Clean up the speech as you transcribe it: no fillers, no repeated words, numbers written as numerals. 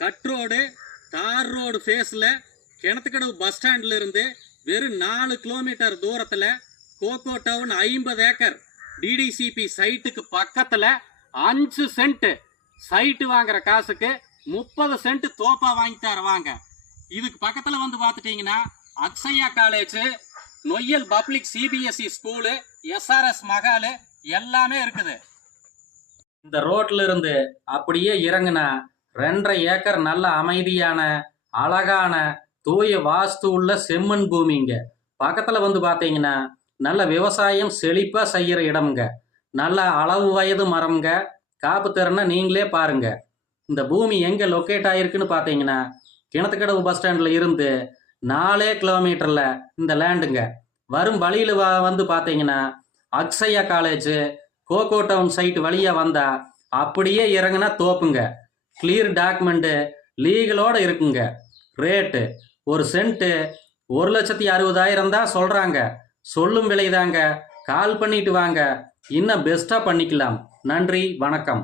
Cut road தார் road ஃபேஸில் Kinathukadavu bus ஸ்டாண்ட்ல இருந்து வெறும் 4 கிலோமீட்டர் தூரத்தில் கோகோ டவுன் 50 ஏக்கர் டிடிசிபி சைட்டுக்கு பக்கத்தில் 5 சென்ட் சைட்டு வாங்குற காசுக்கு 30 சென்ட் தோப்பா வாங்கி தருவாங்க. இதுக்கு பக்கத்தில் வந்து பார்த்துட்டீங்கன்னா Akshaya college, Noyyal public CBSE school, SRS Mahal எல்லாமே இருக்குது. இந்த ரோட்ல இருந்து அப்படியே இறங்குனா 2.5 ஏக்கர் நல்ல அமைதியான அழகான தூய வாஸ்து உள்ள செம்மண் பூமிங்க. பக்கத்தில் வந்து பார்த்தீங்கன்னா நல்ல விவசாயம் செழிப்பாக செய்கிற இடம்ங்க. நல்ல அளவு வயது மரம்ங்க. காப்பு திறனை நீங்களே பாருங்க. இந்த பூமி எங்கே லொக்கேட் ஆகிருக்குன்னு பார்த்தீங்கன்னா கிணத்துக்கடவு பஸ் ஸ்டாண்டில் இருந்து 4 கிலோமீட்டரில் இந்த லேண்டுங்க. வரும் வழியில் வந்து பார்த்தீங்கன்னா அக்ஷயா காலேஜ், கோகோ டவுன் சைட்டு வழியாக வந்தால் அப்படியே இறங்குனா தோப்புங்க. கிளியர் டாக்குமெண்ட்டு லீகலோடு இருக்குங்க. ரேட்டு 1 சென்ட்டு 1,60,000 தான் சொல்கிறாங்க. சொல்லும் விலைதாங்க. கால் பண்ணிட்டு வாங்க, இன்னும் பெஸ்ட்டாக பண்ணிக்கலாம். நன்றி, வணக்கம்.